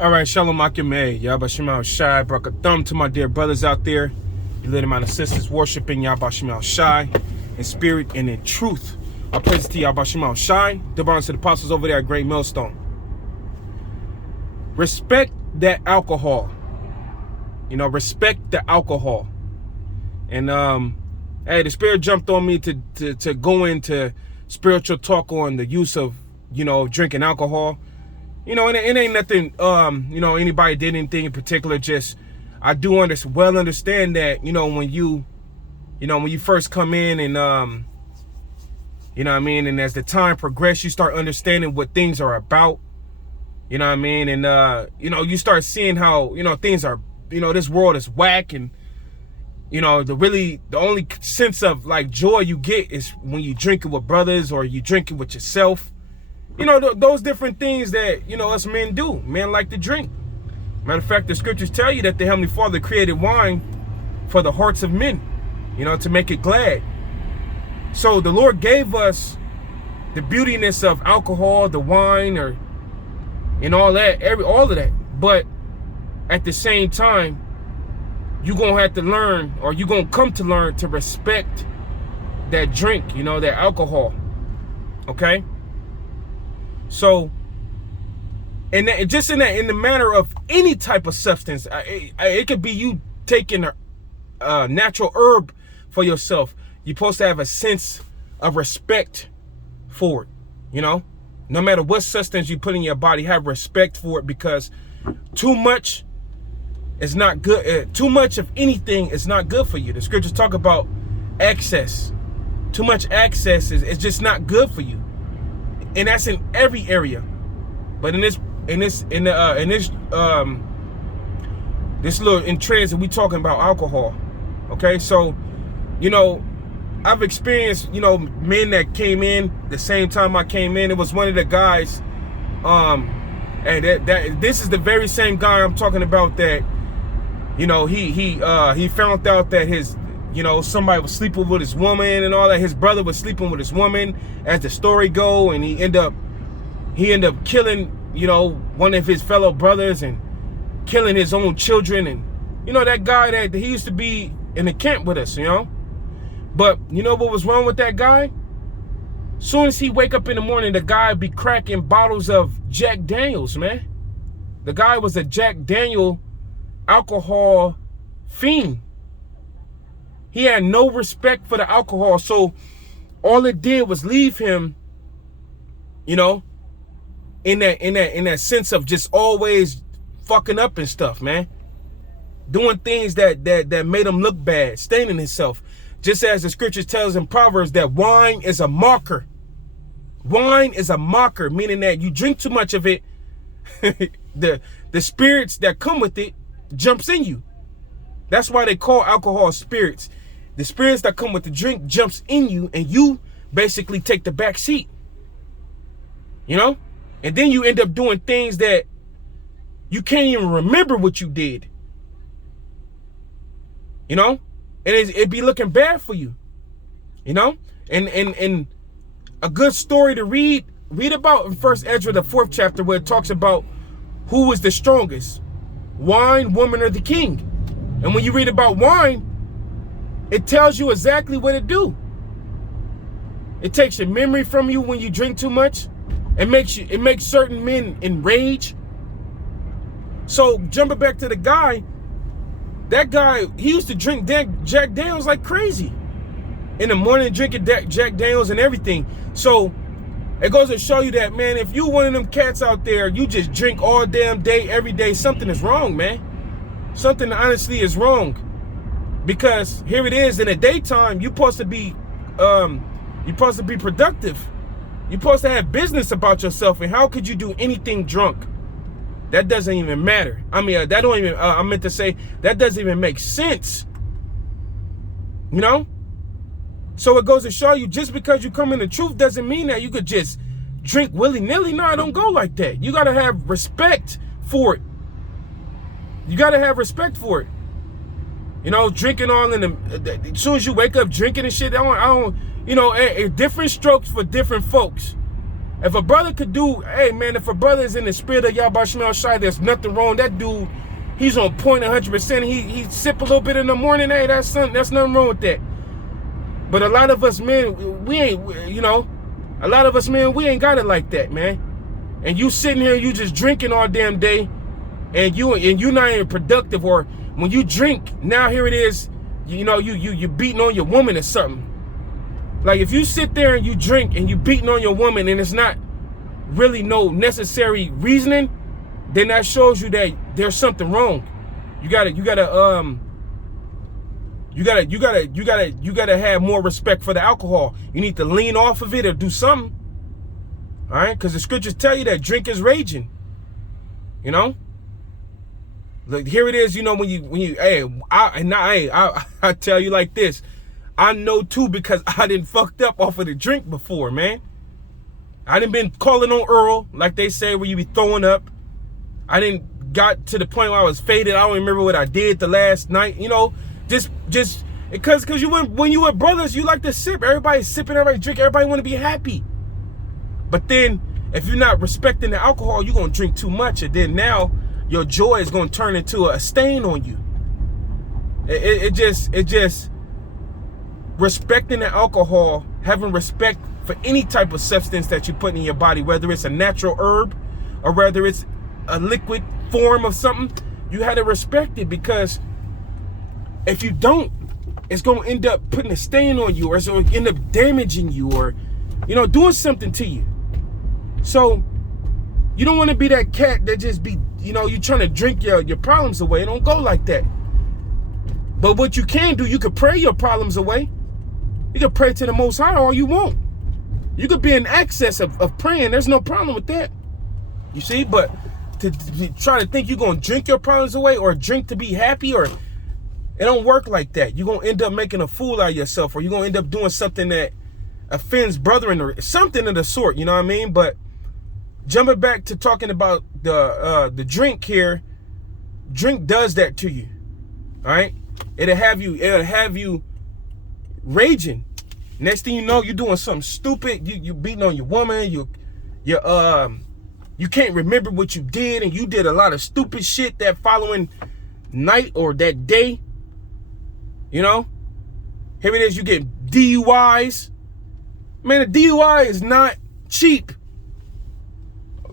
All right, Shalom Akim, Yabashim Shai, Brakathum to my dear brothers out there. You little my sisters worshiping Yabashim Shai in spirit and in truth. I praise to Yabashim Shai, the brothers to the apostles over there at Great Millstone. Respect that alcohol. Respect the alcohol. And hey, the spirit jumped on me to go into spiritual talk on the use of, drinking alcohol. And it ain't nothing, anybody did anything in particular. Just, I do understand that, when you first come in and, and as the time progresses, you start understanding what things are about, and, you start seeing how, things are, this world is whack, and, the only sense of like joy you get is when you drink it with brothers or you drink it with yourself. Those different things that, us men do. Men like to drink. Matter of fact, the scriptures tell you that the Heavenly Father created wine for the hearts of men, to make it glad. So the Lord gave us the beautiness of alcohol, the wine, and all of that. But at the same time, you're going to have to learn, or you're going to come to learn to respect that drink, that alcohol. Okay? So, and that, just in the matter of any type of substance, it could be you taking a natural herb for yourself. You're supposed to have a sense of respect for it, No matter what substance you put in your body, have respect for it, because too much is not good. Too much of anything is not good for you. The scriptures talk about excess. Too much access is just not good for you. And that's in every area, but in transit, we talking about alcohol. Okay, so I've experienced men that came in the same time I came in. It was one of the guys, and this is the very same guy I'm talking about that he found out that his somebody was sleeping with his woman and all that. His brother was sleeping with his woman, as the story go, and he end up killing, one of his fellow brothers and killing his own children. And, that guy that he used to be in the camp with us, But, what was wrong with that guy? Soon as he wake up in the morning, the guy be cracking bottles of Jack Daniels, man. The guy was a Jack Daniel alcohol fiend. He had no respect for the alcohol, so all it did was leave him, in that sense of just always fucking up and stuff, man. Doing things that made him look bad, staining himself. Just as the scriptures tells in Proverbs that wine is a mocker. Wine is a mocker, meaning that you drink too much of it, the spirits that come with it jumps in you. That's why they call alcohol spirits. The spirits that come with the drink jumps in you, and you basically take the back seat. And then you end up doing things that you can't even remember what you did. And it'd be looking bad for you. And a good story to read about in 1 Ezra, the 4th chapter, where it talks about who is the strongest, wine, woman, or the king. And when you read about wine, it tells you exactly what it do. It takes your memory from you when you drink too much. It makes certain men enrage. So jumping back to the guy, that guy, he used to drink Jack Daniels like crazy. In the morning, drinking Jack Daniels and everything. So it goes to show you that, man, if you one of them cats out there, you just drink all damn day, every day, something is wrong, man. Something honestly is wrong. Because here it is, in the daytime, you're supposed to be productive. You're supposed to have business about yourself. And how could you do anything drunk? That doesn't even matter. I mean, that don't even, I meant to say, that doesn't even make sense. So it goes to show you, just because you come in the truth doesn't mean that you could just drink willy-nilly. No, it don't go like that. You got to have respect for it. You got to have respect for it. Drinking all in the, as soon as you wake up drinking and shit, I don't different strokes for different folks. If a brother could do, hey man, if a brother is in the spirit of Yahweh Shemel Shai, there's nothing wrong. That dude, he's on point 100%. He sip a little bit in the morning. Hey, that's nothing wrong with that. But a lot of us men, we ain't, you know, a lot of us men, we ain't got it like that, man. And you sitting here, you just drinking all damn day, and you not even productive. Or when you drink, now here it is, you know, you beating on your woman or something. Like if you sit there and you drink and you beating on your woman and it's not really no necessary reasoning, then that shows you that there's something wrong. You gotta have more respect for the alcohol. You need to lean off of it or do something. All right, because the scriptures tell you that drink is raging. You know, like here it is. You know when you I tell you like this. I know too because I done fucked up off of the drink before, man. I done been calling on Earl, like they say, where you be throwing up. I didn't got to the point where I was faded. I don't remember what I did the last night. You know, just because when you with brothers, you like to sip. Everybody's sipping, everybody drink, everybody want to be happy. But then if you're not respecting the alcohol, you're gonna drink too much, and then now your joy is gonna turn into a stain on you. It just respecting the alcohol, having respect for any type of substance that you put in your body, whether it's a natural herb or whether it's a liquid form of something, you had to respect it, because if you don't, it's going to end up putting a stain on you, or it's going to end up damaging you, or, you know, doing something to you. So you don't want to be that cat that just be, you know, you trying to drink your problems away. It don't go like that. But what you can do, you could pray your problems away. You can pray to the Most High all you want. You could be in excess of praying. There's no problem with that. You see, but to try to think you're going to drink your problems away or drink to be happy, or it don't work like that. You're going to end up making a fool out of yourself, or you're going to end up doing something that offends brethren or something of the sort, you know what I mean? But jumping back to talking about the drink here, drink does that to you. All right? It'll have you raging. Next thing you know, you're doing something stupid. You beating on your woman. You can't remember what you did, and you did a lot of stupid shit that following night or that day. You know, here it is. You get DUIs. Man, a DUI is not cheap.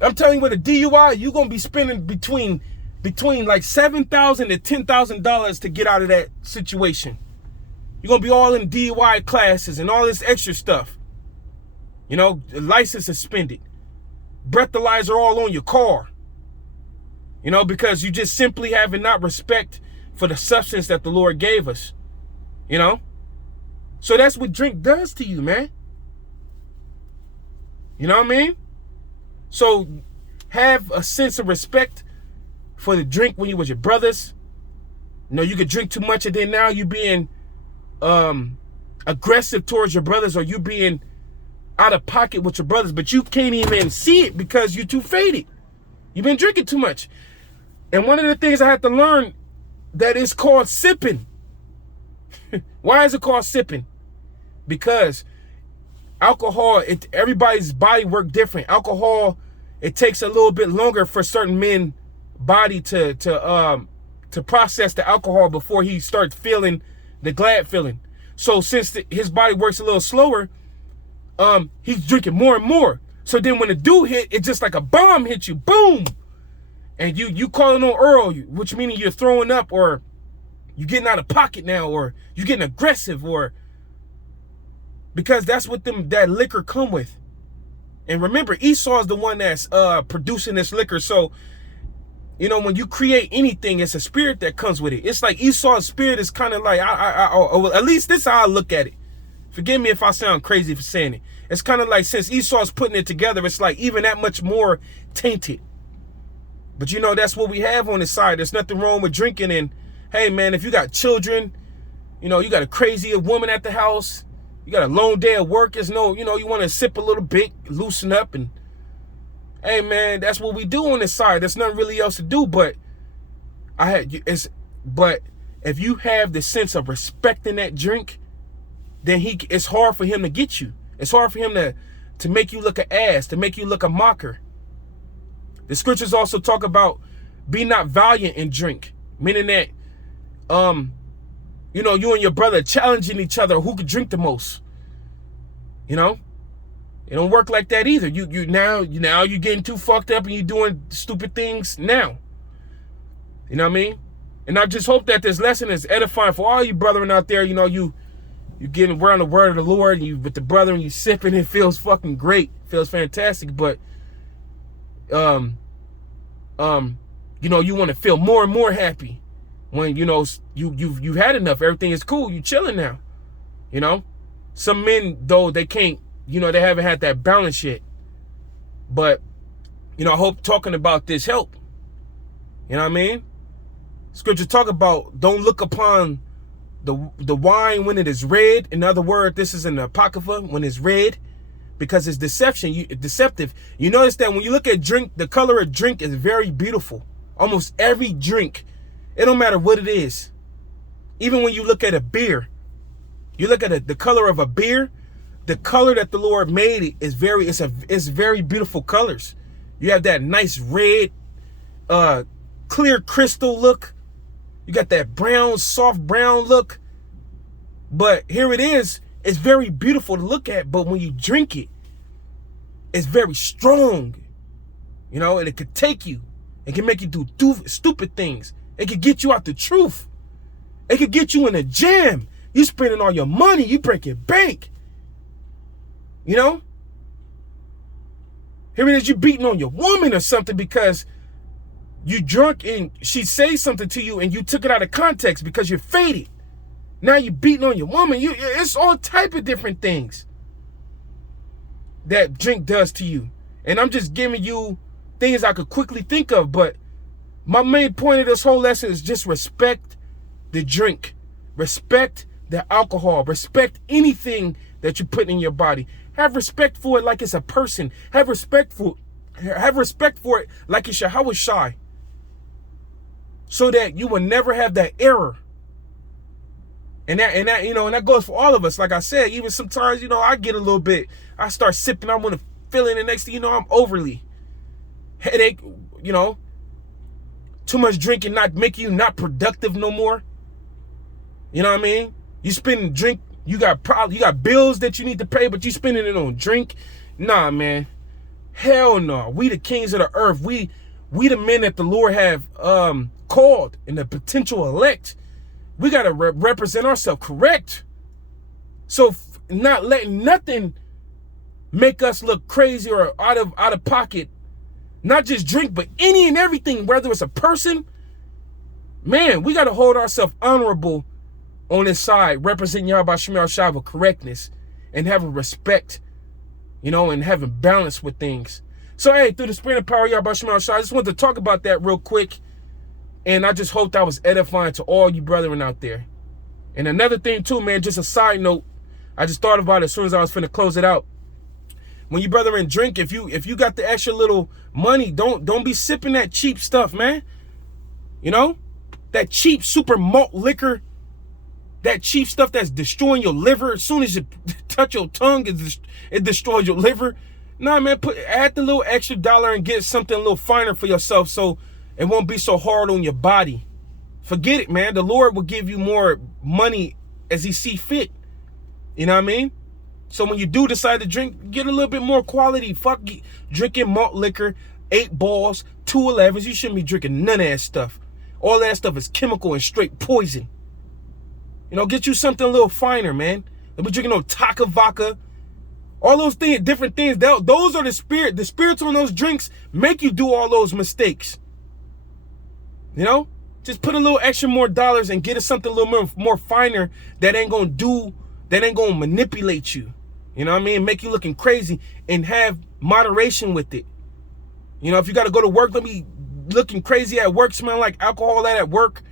I'm telling you, with a DUI, you're gonna be spending between like $7,000 to $10,000 to get out of that situation. You're going to be all in DUI classes and all this extra stuff. You know, license suspended. Breathalyzer all on your car. You know, because you just simply having not respect for the substance that the Lord gave us. You know? So that's what drink does to you, man. You know what I mean? So have a sense of respect for the drink when you was your brothers. You know, you could drink too much and then now you being aggressive towards your brothers, or you being out of pocket with your brothers, but you can't even see it because you're too faded. You've been drinking too much. And one of the things I had to learn, that is called sipping. Why is it called sipping? Because alcohol, everybody's body work different. Alcohol, it takes a little bit longer for certain men body to process the alcohol before he starts feeling the glad feeling. So since his body works a little slower, he's drinking more and more. So then when the dude hit, it's just like a bomb hit you, boom, and you calling on Earl, which meaning you're throwing up, or you're getting out of pocket now, or you're getting aggressive, or because that's what that liquor come with. And remember, Esau is the one that's producing this liquor. So you know, when you create anything, it's a spirit that comes with it. It's like Esau's spirit is kind of like, at least this is how I look at it. Forgive me if I sound crazy for saying it. It's kind of like, since Esau's putting it together, it's like even that much more tainted. But you know, that's what we have on the side. There's nothing wrong with drinking. And hey, man, if you got children, you know, you got a crazy woman at the house, you got a long day at work, there's no, you know, you want to sip a little bit, loosen up, and hey, man, that's what we do on this side. There's nothing really else to do. But but if you have the sense of respecting that drink, then it's hard for him to get you. It's hard for him to make you look an ass, to make you look a mocker. The scriptures also talk about be not valiant in drink, meaning that, you know, you and your brother challenging each other who could drink the most. You know, it don't work like that either. Now you're getting too fucked up and you're doing stupid things now. You know what I mean? And I just hope that this lesson is edifying for all you brethren out there. You know, you getting around the word of the Lord, and you with the brother and you sipping, it feels fucking great. It feels fantastic. But you know, you want to feel more and more happy when, you know, you've had enough. Everything is cool. You chilling now. You know? Some men, though, they can't, you know, they haven't had that balance yet. But, you know, I hope talking about this help. You know what I mean? Scripture talk about don't look upon the wine when it is red. In other words, this is in the Apocrypha, when it's red, because it's deceptive. You notice that when you look at drink, the color of drink is very beautiful. Almost every drink, it don't matter what it is. Even when you look at a beer, you look at the color of a beer, the color that the Lord made is very beautiful colors. You have that nice red, clear crystal look. You got that brown, soft brown look. But here it is. It's very beautiful to look at, but when you drink it, it's very strong. You know, and it could take you. It can make you do stupid things. It could get you out the truth. It could get you in a jam. You spending all your money. You breaking bank. You know? Here it is, you beating on your woman or something because you drunk and she says something to you and you took it out of context because you're faded. Now you're beating on your woman. It's all type of different things that drink does to you. And I'm just giving you things I could quickly think of, but my main point of this whole lesson is just respect the drink. Respect the alcohol. Respect anything that you put in your body. Have respect for it like it's a person. Have respect for it like it's Yahweh Shai. So that you will never have that error. And that, you know, and that goes for all of us. Like I said, even sometimes, you know, I get a little bit, I start sipping, I want to feel it, and the next thing you know, I'm overly. Headache, you know. Too much drinking not making you not productive no more. You know what I mean? You spend drink, you got bills that you need to pay, but you spending it on drink. Nah, man. Hell no. We the kings of the earth. We the men that the Lord have called and the potential elect. We got to represent ourselves correct. So not letting nothing make us look crazy or out of pocket. Not just drink, but any and everything, whether it's a person. Man, we got to hold ourselves honorable on this side, representing Yahweh Shai Shai with correctness and having respect, you know, and having balance with things. So, hey, through the spirit and power of Yahweh Shai Shai, I just wanted to talk about that real quick. And I just hope that was edifying to all you brethren out there. And another thing too, man, just a side note, I just thought about it as soon as I was finna close it out. When you brethren drink, if you got the extra little money, don't be sipping that cheap stuff, man. You know? That cheap super malt liquor, that cheap stuff that's destroying your liver. As soon as you touch your tongue, it destroys your liver. Nah, man, add the little extra dollar and get something a little finer for yourself so it won't be so hard on your body. Forget it, man. The Lord will give you more money as he see fit. You know what I mean? So when you do decide to drink, get a little bit more quality. Fuck drinking malt liquor, 8 balls, 2 11s. You shouldn't be drinking none of that stuff. All that stuff is chemical and straight poison. You know, get you something a little finer, man. Don't be drinking no Taka vodka. All those things, different things. Those are the spirit. The spirits on those drinks make you do all those mistakes. You know, just put a little extra more dollars and get us something a little more finer that ain't gonna manipulate you. You know what I mean? Make you looking crazy and have moderation with it. You know, if you got to go to work, don't be looking crazy at work, smelling like alcohol at work.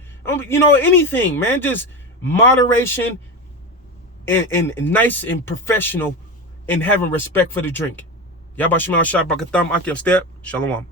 You know, anything, man. Just moderation and nice and professional and having respect for the drink. Yabba Shema Shah Bakatam Akim Step. Shalom.